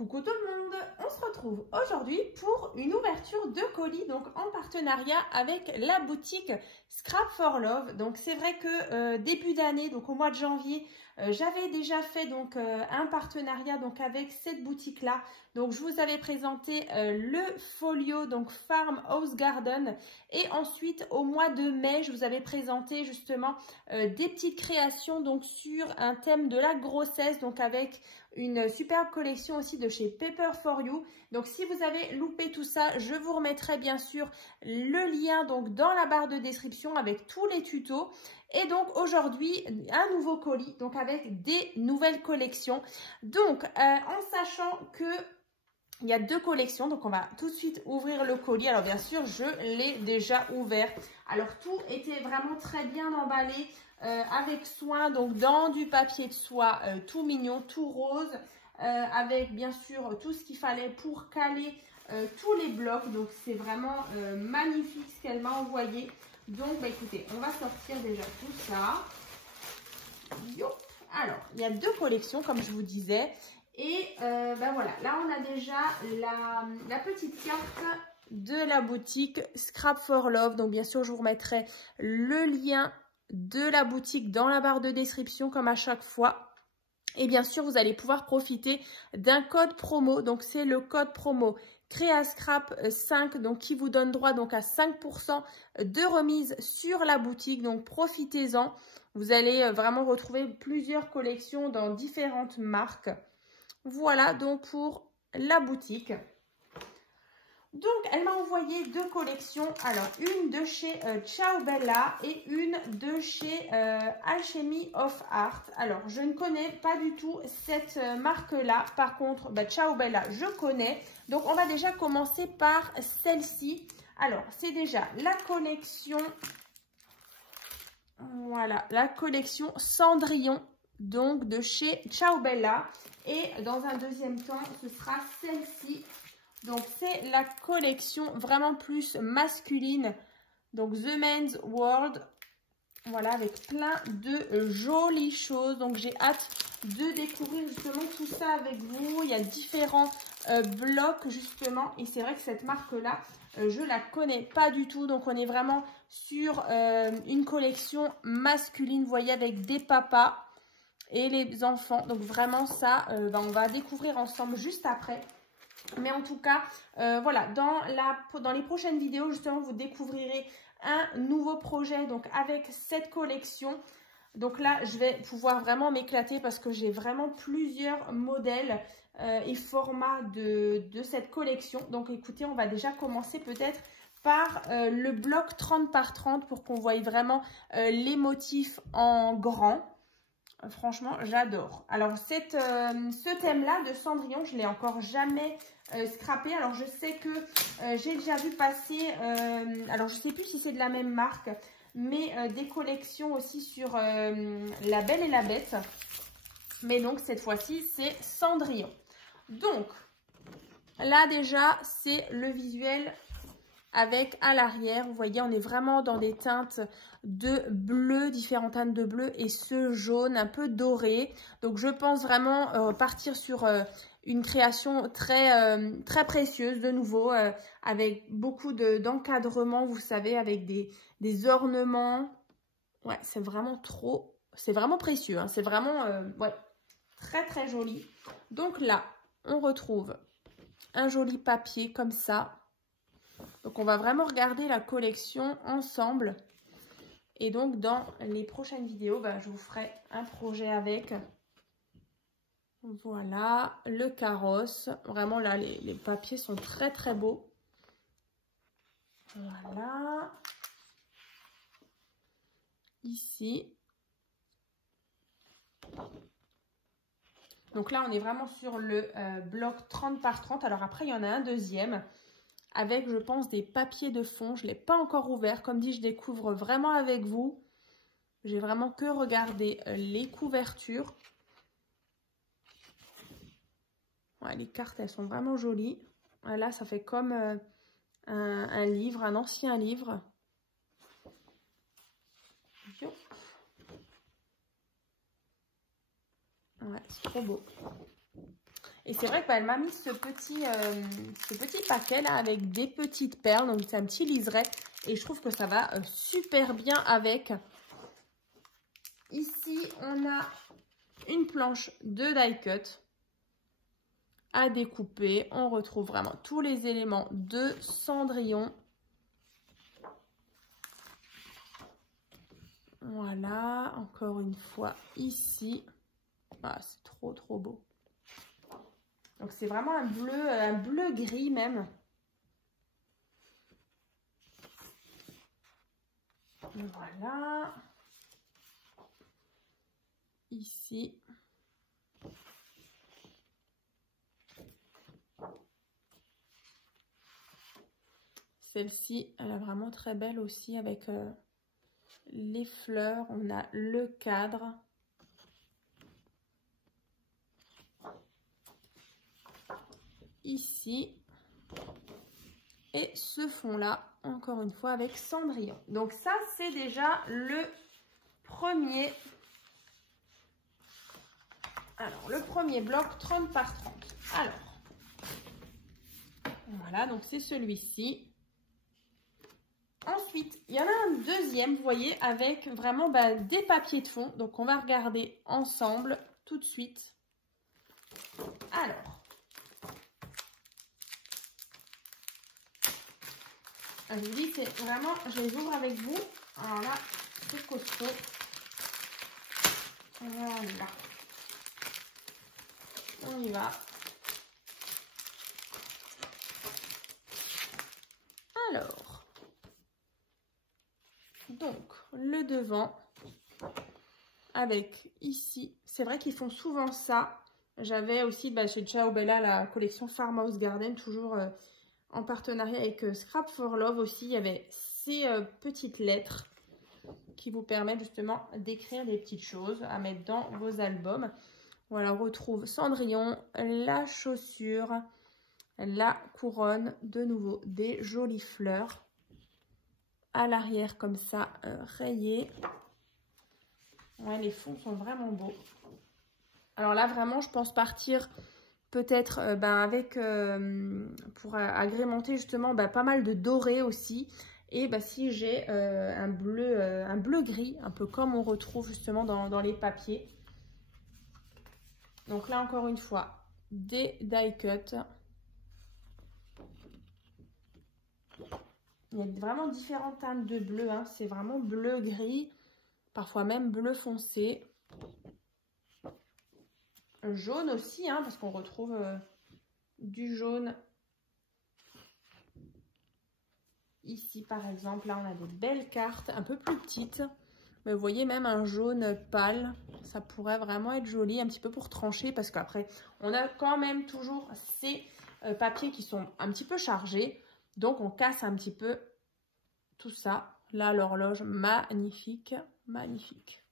Coucou tout le monde, on se retrouve aujourd'hui pour une ouverture de colis donc en partenariat avec la boutique Scrap for Love. Donc c'est vrai que début d'année, donc au mois de janvier, j'avais déjà fait donc un partenariat donc avec cette boutique là. Donc je vous avais présenté le folio donc Farmhouse Garden et ensuite au mois de mai, je vous avais présenté justement des petites créations donc sur un thème de la grossesse, donc avec une superbe collection aussi de chez Paper for You. Donc si vous avez loupé tout ça, je vous remettrai bien sûr le lien donc dans la barre de description avec tous les tutos. Et donc aujourd'hui un nouveau colis donc avec des nouvelles collections. Donc en sachant que il y a deux collections, donc on va tout de suite ouvrir le colis. Alors bien sûr, je l'ai déjà ouvert. Alors tout était vraiment très bien emballé avec soin, donc dans du papier de soie tout mignon, tout rose, avec bien sûr tout ce qu'il fallait pour caler tous les blocs. Donc c'est vraiment magnifique ce qu'elle m'a envoyé. Donc bah, écoutez, on va sortir déjà tout ça. Yop. Alors, il y a deux collections comme je vous disais. Et ben voilà, là on a déjà la petite carte de la boutique Scrap for Love. Donc bien sûr, je vous remettrai le lien de la boutique dans la barre de description comme à chaque fois. Et bien sûr, vous allez pouvoir profiter d'un code promo. Donc c'est le code promo Créascrap 5 donc qui vous donne droit donc à 5% de remise sur la boutique. Donc profitez-en. Vous allez vraiment retrouver plusieurs collections dans différentes marques. Voilà donc pour la boutique. Donc elle m'a envoyé deux collections. Alors une de chez Ciao Bella et une de chez Alchemy of Art. Alors je ne connais pas du tout cette marque là. Par contre Ciao Bella je connais. Donc on va déjà commencer par celle-ci. Alors c'est déjà la collection. Voilà, la collection Cendrillon. Donc de chez Ciao Bella. Et dans un deuxième temps, ce sera celle-ci. Donc c'est la collection vraiment plus masculine. Donc The Men's World. Voilà, avec plein de jolies choses. Donc j'ai hâte de découvrir justement tout ça avec vous. Il y a différents blocs justement. Et c'est vrai que cette marque-là, je la connais pas du tout. Donc on est vraiment sur une collection masculine. Vous voyez, avec des papas et les enfants. Donc vraiment ça, on va découvrir ensemble juste après. Mais en tout cas, voilà, dans les prochaines vidéos, justement, vous découvrirez un nouveau projet donc avec cette collection. Donc là, je vais pouvoir vraiment m'éclater parce que j'ai vraiment plusieurs modèles et formats de cette collection. Donc écoutez, on va déjà commencer peut-être par le bloc 30 par 30 pour qu'on voie vraiment les motifs en grand. Franchement, j'adore. Alors, ce thème-là de Cendrillon, je ne l'ai encore jamais scrappé. Alors, je sais que j'ai déjà vu passer, alors je ne sais plus si c'est de la même marque, mais des collections aussi sur La Belle et la Bête. Mais donc, cette fois-ci, c'est Cendrillon. Donc, là déjà, c'est le visuel avec à l'arrière, vous voyez, on est vraiment dans des teintes de bleu, différentes teintes de bleu et ce jaune un peu doré. Donc je pense vraiment partir sur une création très précieuse de nouveau, avec beaucoup d'encadrement, vous savez, avec des ornements. Ouais, c'est vraiment précieux, hein, c'est vraiment ouais, très joli. Donc là, on retrouve un joli papier comme ça. Donc, on va vraiment regarder la collection ensemble. Et donc, dans les prochaines vidéos, je vous ferai un projet avec. Voilà, le carrosse. Vraiment, là, les papiers sont très beaux. Voilà. Ici. Donc là, on est vraiment sur le bloc 30 par 30. Alors après, il y en a un deuxième avec, je pense, des papiers de fond. Je ne l'ai pas encore ouvert. Comme dit, je découvre vraiment avec vous. J'ai vraiment que regardé les couvertures. Ouais, les cartes, elles sont vraiment jolies. Là, ça fait comme un livre, un ancien livre. Ouais, c'est trop beau. Et c'est vrai qu'elle m'a mis ce petit paquet là avec des petites perles. Donc c'est un petit liseré. Et je trouve que ça va super bien avec. Ici, on a une planche de die cut à découper. On retrouve vraiment tous les éléments de Cendrillon. Voilà, encore une fois ici. Ah, c'est trop trop beau. Donc c'est vraiment un bleu gris même. Voilà. Ici. Celle-ci, elle est vraiment très belle aussi avec les fleurs. On a le cadre. Ici. Et ce fond-là, encore une fois, avec Cendrillon. Donc ça, c'est déjà le premier. Alors, le premier bloc 30 par 30. Alors, voilà, donc c'est celui-ci. Ensuite, il y en a un deuxième, vous voyez, avec vraiment des papiers de fond. Donc, on va regarder ensemble tout de suite. Alors, je vous dis, c'est vraiment, je les ouvre avec vous. Alors là, c'est costaud. Voilà. On y va. Alors, donc, le devant, avec ici, c'est vrai qu'ils font souvent ça. J'avais aussi chez Ciao Bella la collection Farmhouse Garden, toujours en partenariat avec Scrap for Love aussi. Il y avait ces petites lettres qui vous permettent justement d'écrire des petites choses à mettre dans vos albums. Voilà, on retrouve Cendrillon, la chaussure, la couronne, de nouveau des jolies fleurs. À l'arrière comme ça, rayées. Ouais, les fonds sont vraiment beaux. Alors là, vraiment, je pense partir peut-être avec, pour agrémenter justement pas mal de doré aussi. Et si j'ai un bleu gris, un peu comme on retrouve justement dans les papiers. Donc là, encore une fois, des die cut. Il y a vraiment différentes teintes de bleu, hein. C'est vraiment bleu gris, parfois même bleu foncé. Jaune aussi, hein, parce qu'on retrouve du jaune. Ici, par exemple, là, on a des belles cartes, un peu plus petites. Mais vous voyez, même un jaune pâle, ça pourrait vraiment être joli, un petit peu pour trancher, parce qu'après, on a quand même toujours ces papiers qui sont un petit peu chargés. Donc, on casse un petit peu tout ça. Là, l'horloge, magnifique, magnifique.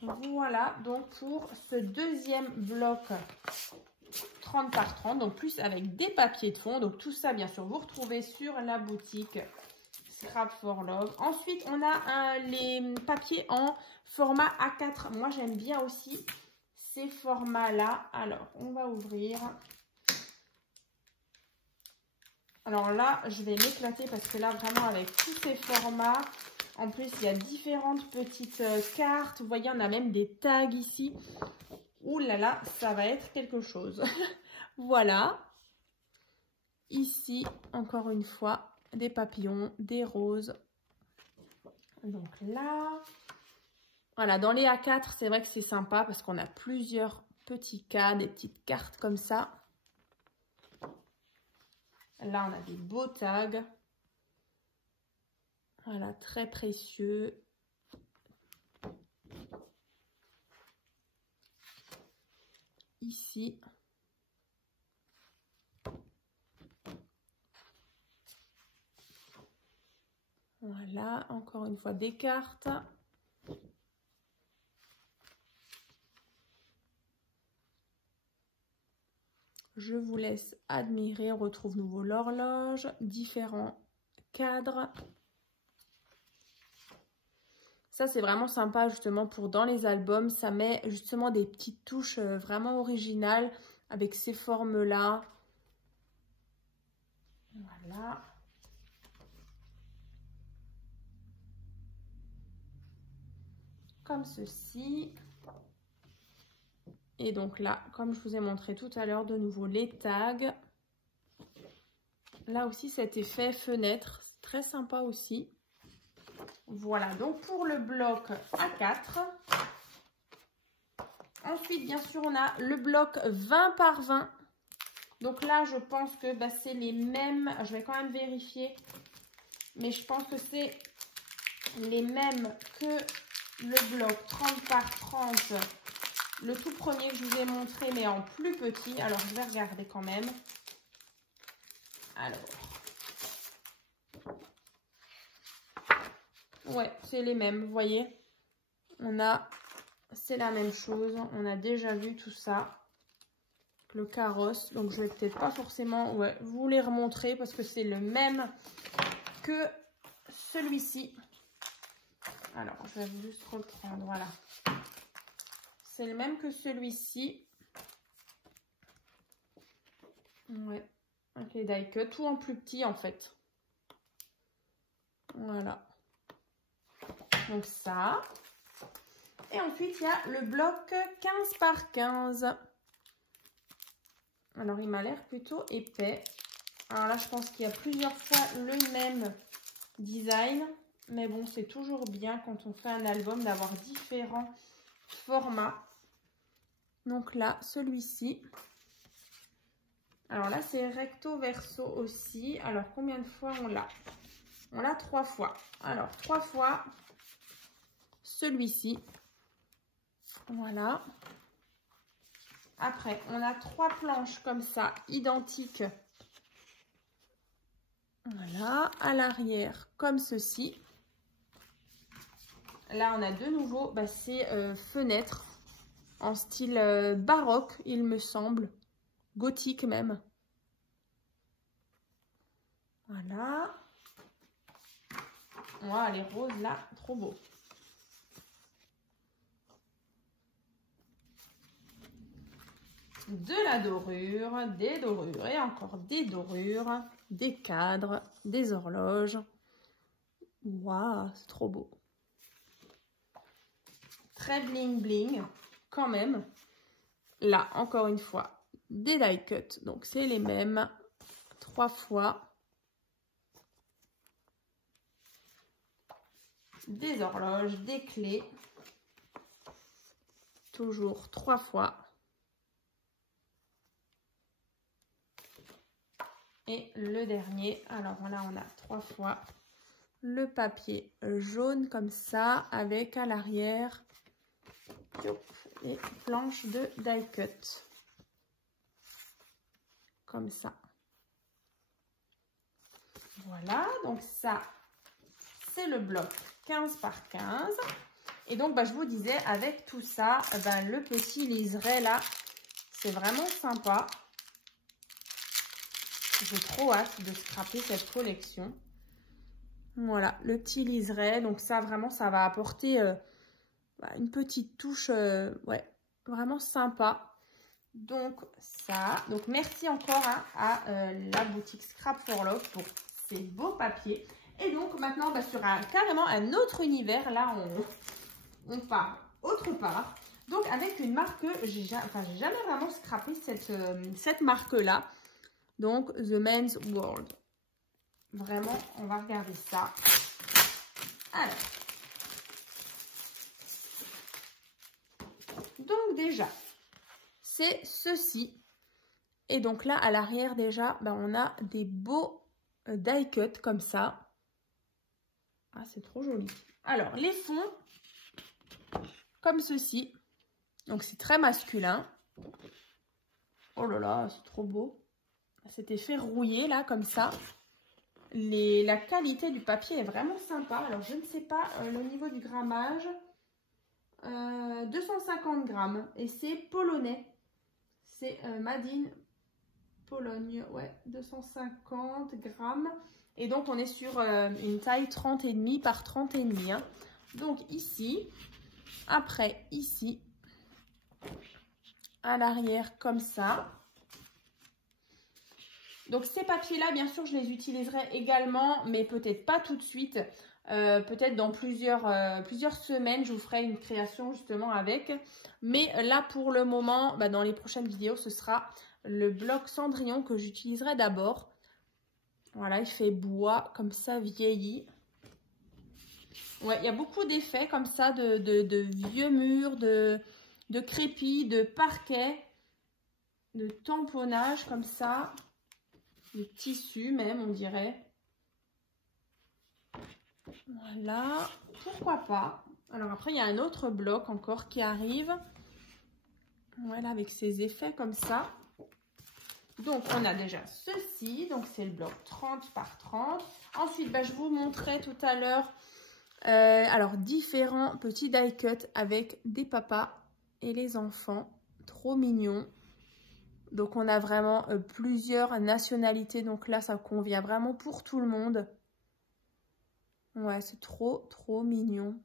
Voilà, donc pour ce deuxième bloc 30 par 30, donc plus avec des papiers de fond. Donc tout ça, bien sûr, vous retrouvez sur la boutique Scrap for Love. Ensuite, on a les papiers en format A4. Moi, j'aime bien aussi ces formats-là. Alors, on va ouvrir. Alors là, je vais m'éclater parce que là, vraiment, avec tous ces formats, en plus, il y a différentes petites cartes. Vous voyez, on a même des tags ici. Ouh là là, ça va être quelque chose. Voilà. Ici, encore une fois, des papillons, des roses. Donc là, voilà, dans les A4, c'est vrai que c'est sympa parce qu'on a plusieurs petits cas, des petites cartes comme ça. Là, on a des beaux tags. Voilà, très précieux. Ici. Voilà, encore une fois des cartes. Je vous laisse admirer. On retrouve nouveau l'horloge, différents cadres. Ça, c'est vraiment sympa justement pour dans les albums. Ça met justement des petites touches vraiment originales avec ces formes-là. Voilà. Comme ceci. Et donc là, comme je vous ai montré tout à l'heure, de nouveau les tags. Là aussi, cet effet fenêtre, c'est très sympa aussi. Voilà, donc pour le bloc A4. Ensuite, bien sûr, on a le bloc 20 par 20. Donc là, je pense que c'est les mêmes. Je vais quand même vérifier. Mais je pense que c'est les mêmes que le bloc 30 par 30. Le tout premier que je vous ai montré, mais en plus petit. Alors, je vais regarder quand même. Alors. Ouais, c'est les mêmes, vous voyez. C'est la même chose. On a déjà vu tout ça. Le carrosse. Donc, je vais peut-être pas forcément vous les remontrer parce que c'est le même que celui-ci. Alors, je vais juste reprendre. Voilà. C'est le même que celui-ci. Ouais. Avec les die cut. Tout en plus petit, en fait. Voilà. Donc, ça. Et ensuite, il y a le bloc 15 par 15. Alors, il m'a l'air plutôt épais. Alors là, je pense qu'il y a plusieurs fois le même design. Mais bon, c'est toujours bien quand on fait un album d'avoir différents formats. Donc là, celui-ci. Alors là, c'est recto verso aussi. Alors, combien de fois on l'a? On l'a 3 fois. Alors, 3 fois celui-ci. Voilà. Après, on a 3 planches comme ça, identiques. Voilà. À l'arrière, comme ceci. Là, on a de nouveau ces fenêtres en style baroque, il me semble. Gothique même. Voilà. Voilà, les roses là, trop beau. De la dorure, des dorures et encore des dorures, des cadres, des horloges. Waouh, c'est trop beau. Très bling bling quand même. Là, encore une fois, des die cut. Donc, c'est les mêmes 3 fois. Des horloges, des clés. Toujours 3 fois. Et le dernier, alors là, on a 3 fois le papier jaune comme ça, avec à l'arrière les planches de die cut. Comme ça. Voilà, donc ça, c'est le bloc 15 par 15. Et donc, je vous disais, avec tout ça, le petit liseré là, c'est vraiment sympa. J'ai trop hâte de scraper cette collection. Voilà, le petit liseré. Donc ça, vraiment, ça va apporter une petite touche, vraiment sympa. Donc ça. Donc merci encore à la boutique Scrap for Love pour ces beaux papiers. Et donc maintenant, sur carrément un autre univers. Là, on part autre part. Donc avec une marque que j'ai jamais vraiment scrappé cette marque-là. Donc, The Men's World. Vraiment, on va regarder ça. Alors. Donc, déjà, c'est ceci. Et donc là, à l'arrière, déjà, on a des beaux die cut comme ça. Ah, c'est trop joli. Alors, les fonds, comme ceci. Donc, c'est très masculin. Oh là là, c'est trop beau. Cet effet rouillé là comme ça. La qualité du papier est vraiment sympa. Alors je ne sais pas le niveau du grammage. 250 grammes et c'est polonais. C'est Made in Pologne. Ouais, 250 grammes. Et donc on est sur une taille 30,5 par 30,5. Hein. Donc ici, après ici, à l'arrière comme ça. Donc ces papiers-là, bien sûr, je les utiliserai également, mais peut-être pas tout de suite. Peut-être dans plusieurs semaines, je vous ferai une création justement avec. Mais là, pour le moment, dans les prochaines vidéos, ce sera le bloc Cendrillon que j'utiliserai d'abord. Voilà, il fait bois, comme ça, vieilli. Ouais, il y a beaucoup d'effets comme ça, de vieux murs, de crépi, de parquet, de tamponnage comme ça, de tissu même, on dirait. Voilà, pourquoi pas. Alors après, il y a un autre bloc encore qui arrive. Voilà, avec ces effets comme ça. Donc, on a déjà ceci. Donc, c'est le bloc 30 par 30. Ensuite, je vous montrerai tout à l'heure, alors, différents petits die cut avec des papas et les enfants. Trop mignons. Donc, on a vraiment plusieurs nationalités. Donc là, ça convient vraiment pour tout le monde. Ouais, c'est trop, trop mignon.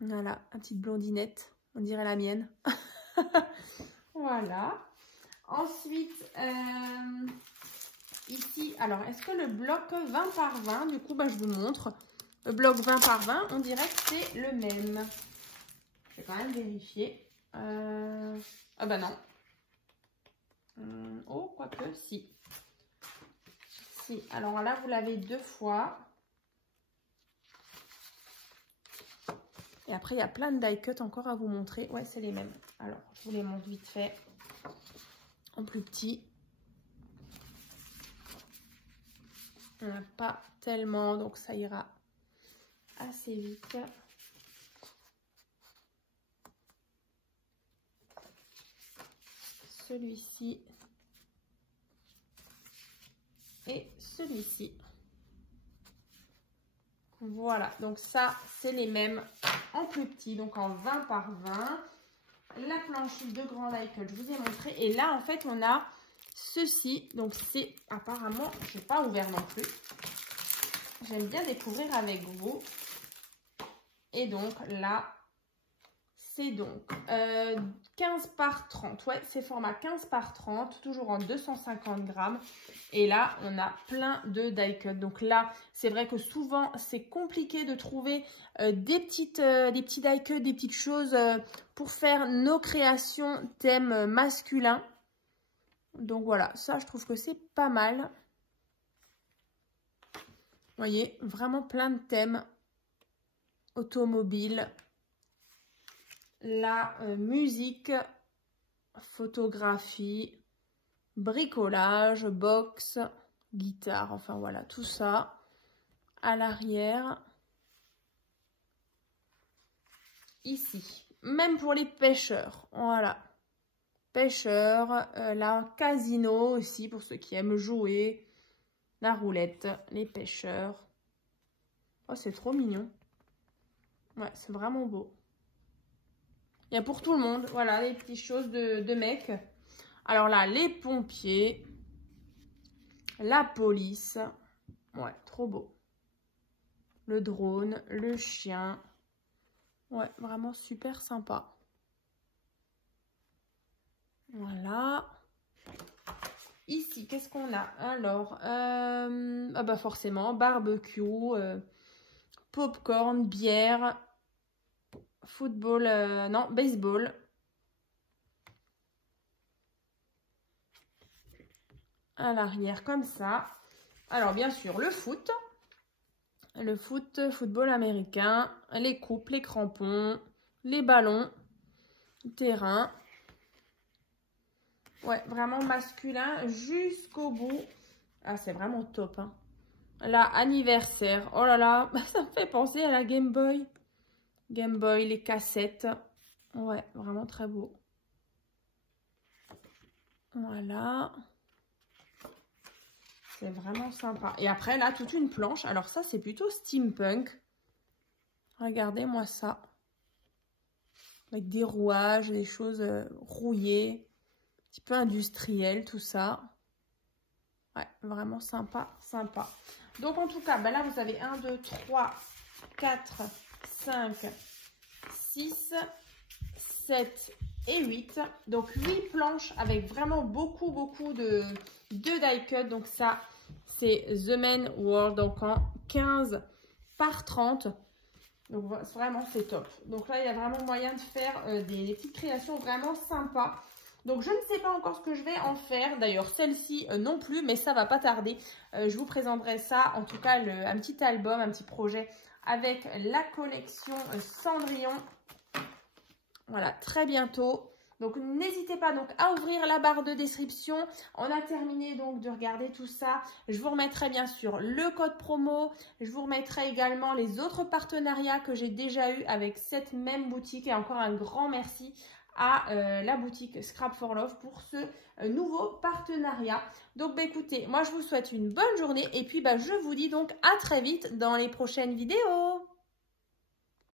Voilà, une petite blondinette. On dirait la mienne. Voilà. Ensuite, ici, alors, est-ce que le bloc 20 par 20, du coup, je vous montre. Le bloc 20 par 20, on dirait que c'est le même. Je vais quand même vérifier. Ah non. Oh, quoique, si. Si, alors là, vous l'avez 2 fois. Et après, il y a plein de die cut encore à vous montrer. Ouais, c'est les mêmes. Alors, je vous les montre vite fait. En plus petit. On n'a pas tellement, donc ça ira assez vite. Celui-ci. Et celui-ci. Voilà, donc ça, c'est les mêmes en plus petit, donc en 20 par 20. La planche de grand die cut, je vous ai montré. Et là, en fait, on a ceci. Donc, c'est apparemment, je n'ai pas ouvert non plus. J'aime bien découvrir avec vous. Et donc, là, c'est donc 15 par 30. Ouais, c'est format 15 par 30, toujours en 250 grammes. Et là, on a plein de die cut. Donc là, c'est vrai que souvent, c'est compliqué de trouver des petits die cut, des petites choses pour faire nos créations thème masculin. Donc voilà, ça, je trouve que c'est pas mal. Vous voyez, vraiment plein de thèmes automobiles. La musique, photographie, bricolage, boxe, guitare, enfin voilà, tout ça. À l'arrière, ici, même pour les pêcheurs, voilà. Pêcheurs, la casino aussi, pour ceux qui aiment jouer, la roulette, les pêcheurs. Oh, c'est trop mignon. Ouais, c'est vraiment beau. Il y a pour tout le monde, voilà, les petites choses de mecs. Alors là, les pompiers, la police, ouais, trop beau. Le drone, le chien, ouais, vraiment super sympa. Voilà. Ici, qu'est-ce qu'on a? Alors, forcément, barbecue, popcorn, bière, football, non, baseball. À l'arrière, comme ça. Alors, bien sûr, le foot, football américain, les coupes, les crampons, les ballons, terrain. Ouais, vraiment masculin jusqu'au bout. Ah, c'est vraiment top, hein. Là, anniversaire. Oh là là, ça me fait penser à la Game Boy. Game Boy, les cassettes. Ouais, vraiment très beau. Voilà. C'est vraiment sympa. Et après, là, toute une planche. Alors ça, c'est plutôt steampunk. Regardez-moi ça. Avec des rouages, des choses rouillées. Un petit peu industriel, tout ça. Ouais, vraiment sympa, sympa. Donc, en tout cas, là, vous avez 1, 2, 3, 4, 5, 6, 7, et 8. Donc 8 planches avec vraiment beaucoup de die cut. Donc ça, c'est The Man World, donc en 15 par 30. Donc vraiment, c'est top. Donc là, il y a vraiment moyen de faire des petites créations vraiment sympas. Donc je ne sais pas encore ce que je vais en faire. D'ailleurs, celle-ci non plus, mais ça va pas tarder. Je vous présenterai ça, en tout cas, un petit album, un petit projet avec la collection Cendrillon. Voilà, très bientôt. Donc n'hésitez pas donc à ouvrir la barre de description. On a terminé donc de regarder tout ça. Je vous remettrai bien sûr le code promo. Je vous remettrai également les autres partenariats que j'ai déjà eu avec cette même boutique. Et encore un grand merci à la boutique Scrap for Love pour ce nouveau partenariat. Donc écoutez, moi je vous souhaite une bonne journée et puis je vous dis donc à très vite dans les prochaines vidéos.